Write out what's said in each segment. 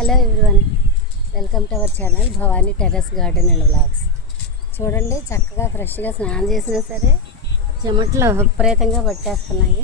Hello everyone, welcome to our channel Bhavani terrace garden and vlogs. చూడండి, చక్కగా ఫ్రెష్గా స్నానం చేసినా సరే చెమట్లు విపరీతంగా పట్టేస్తున్నాయి.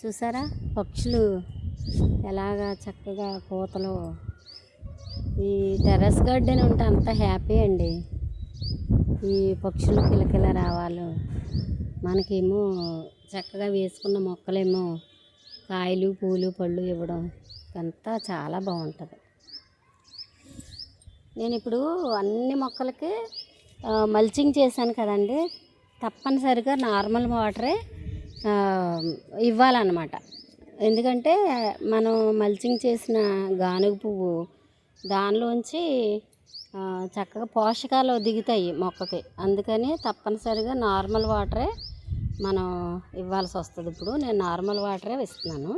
చూసారా, పక్షులు ఎలాగా చక్కగా కోతలు. ఈ టెర్రస్ గార్డెన్ ఉంటే అంత హ్యాపీ అండి. ఈ పక్షులు కిలకిల రావాలి, మనకేమో చక్కగా వేసుకున్న మొక్కలేమో కాయలు పూలు పళ్ళు ఇవ్వడం అంతా చాలా బాగుంటుంది. నేను ఇప్పుడు అన్ని మొక్కలకి మల్చింగ్ చేశాను కదండి. తప్పనిసరిగా నార్మల్ వాటరే ఇవ్వాలన్నమాట. ఎందుకంటే మనం మల్చింగ్ చేసిన గానుగ పువ్వు దానిలోంచి చక్కగా పోషకాలు దిగుతాయి మొక్కకి. అందుకని తప్పనిసరిగా నార్మల్ వాటరే మనం ఇవ్వాల్సి వస్తుంది. ఇప్పుడు నేను నార్మల్ వాటరే ఇస్తున్నాను.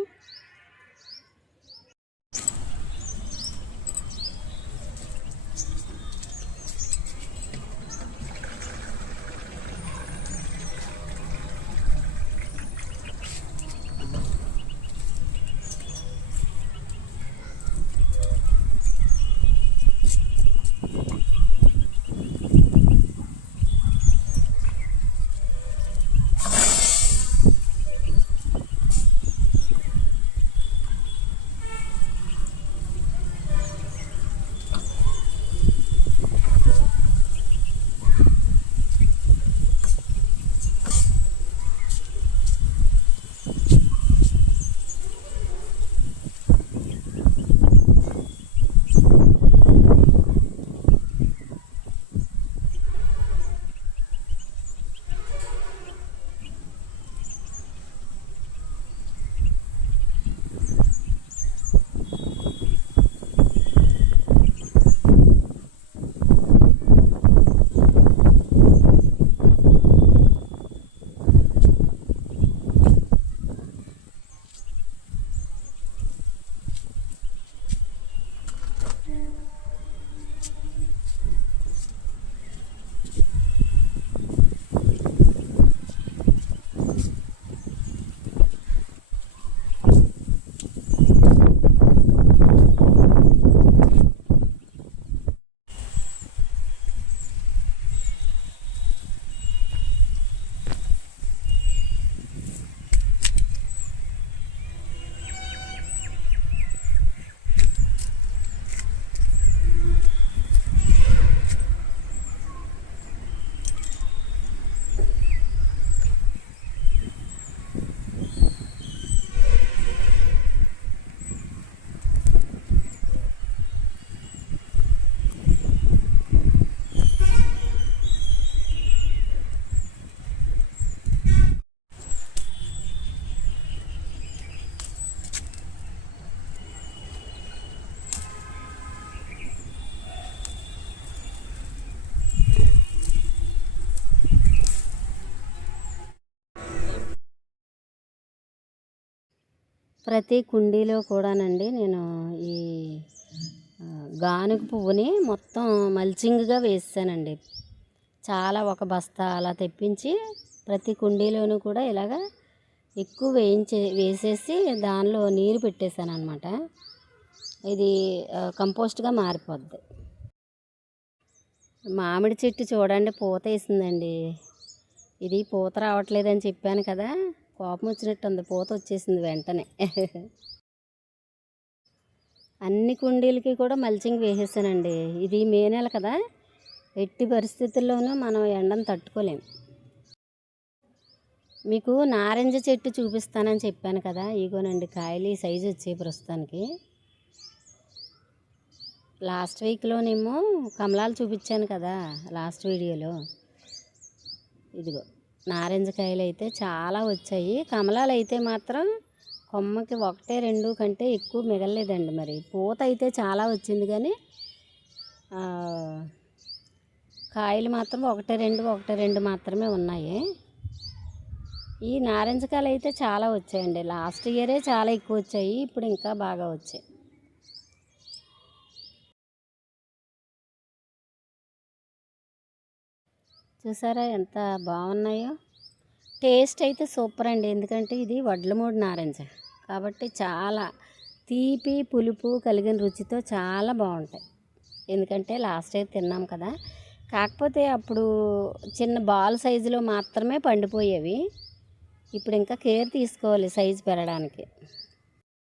ప్రతి కుండీలో కూడానండి నేను ఈ గానుగ పువ్వుని మొత్తం మల్చింగ్గా వేసానండి. చాలా ఒక బస్తా అలా తెప్పించి ప్రతి కుండీలోనూ కూడా ఇలాగా ఎక్కువ వేసేసి దానిలో నీరు పెట్టేశాను అనమాట. ఇది కంపోస్ట్గా మారిపోద్ది. మామిడి చెట్టు చూడండి పూత వేసిందండి. ఇది పూత రావట్లేదని చెప్పాను కదా, కోపం వచ్చినట్టుంది, పూత వచ్చేసింది వెంటనే. అన్ని కుండీలకి కూడా మల్చింగ్ వేసేసానండి. ఇది మే నెల కదా, ఎట్టి పరిస్థితుల్లోనూ మనం ఎండను తట్టుకోలేం. మీకు నారింజ చెట్టు చూపిస్తానని చెప్పాను కదా, ఇగోనండి కాయలు ఈ సైజు వచ్చాయి ప్రస్తుతానికి. లాస్ట్ వీక్లోనేమో కమలాలు చూపించాను కదా లాస్ట్ వీడియోలో. ఇదిగో నారింజ కాయలు అయితే చాలా వచ్చాయి. కమలాలు అయితే మాత్రం కొమ్మకి 1-2 కంటే ఎక్కువ మిగలలేదండి. మరి పూత అయితే చాలా వచ్చింది కానీ కాయలు మాత్రం 1-2 మాత్రమే ఉన్నాయి. ఈ నారింజ కాయలు అయితే చాలా వచ్చాయండి. లాస్ట్ ఇయరే చాలా ఎక్కువ వచ్చాయి, ఇప్పుడు ఇంకా బాగా వచ్చాయి. చూసారా ఎంత బాగున్నాయో. టేస్ట్ అయితే సూపర్ అండి, ఎందుకంటే ఇది వడ్లమూడి నారింజ కాబట్టి చాలా తీపి పులుపు కలిగిన రుచితో చాలా బాగుంటాయి. ఎందుకంటే లాస్ట్ ఇయర్ తిన్నాం కదా, కాకపోతే అప్పుడు చిన్న బాల్ సైజులో మాత్రమే పండిపోయేవి. ఇప్పుడు ఇంకా కేర్ తీసుకోవాలి సైజు పెరగడానికి.